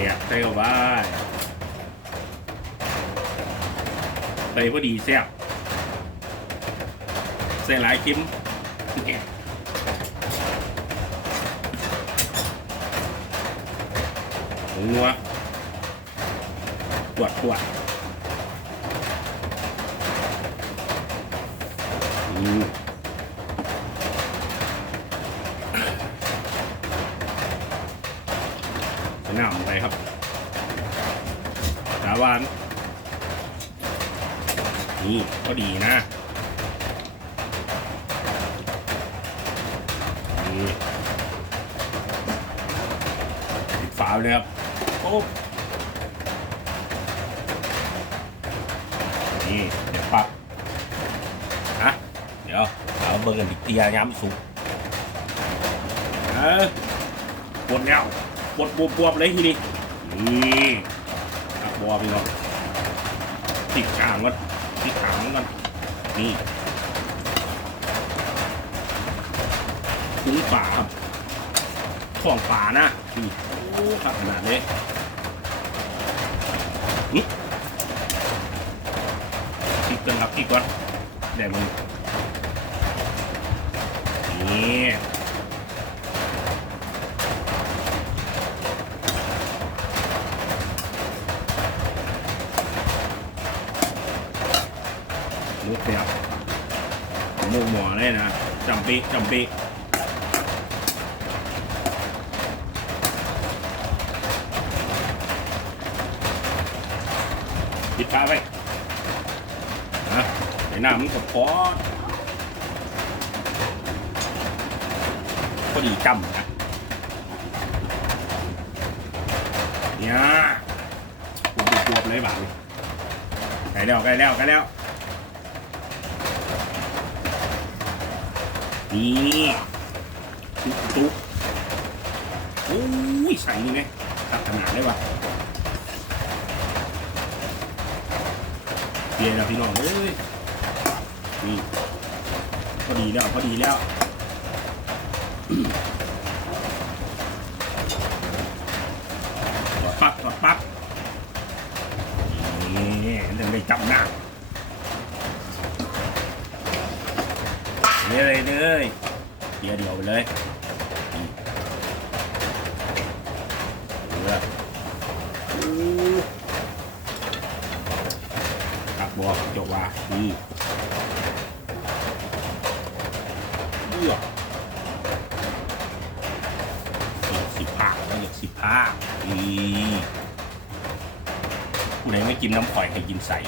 เนี่ยใส่เข้าไปใส่พอดีแซ่บใส่หลายคิมเนี่ยงัวปวดปวดอืม จะน้ำไปครับสาหวานนี่ก็ดีนะนี่ปิดฝาเลยครับโอ้นี่เดี๋ยวปรับฮะเดี๋ยวเอาเบอร์กันอีกเตียย้ำสุกเออปวดเงา ปวดบวบๆเลยทีนี้นี่ตักบวบพี่น้องติดกลางกันติดกลางกันนี่คุ้งป่าครับของป่านะนี่โอ้ครับขนาดนี้นี่ติดกันครับติดก่อนเดี๋ยวมันนี่มุกเนี่ย มุกหมอเลยนะจำปีจำปีปิดฟ้าไว้นะไอ้น้ำมันก็พอพอดีจำนะเนี่ยปวดเลยบ่าวใกล้แล้วใกล้แล้วใกล้แล้ว นี่ตุ๊กตุ๊กโอ้ยใส่นี่ไหมตัดขนาดได้ปะเปลี่ยนแล้วพี่น้องเอ้ยนี่พอดีแล้วพอดีแล้วถอดปั๊บถอดปั๊บนี่ถึงได้จับหน้า เลยเลยเดี๋ยวเดี๋ยวไปเลยเลือดอู้ตักบอกจบว่านี่เลือดอยากสิบผ้าแล้วอยากสิบผ้านี่ผู้ใดไม่กินน้ำข่อยให้กินใส่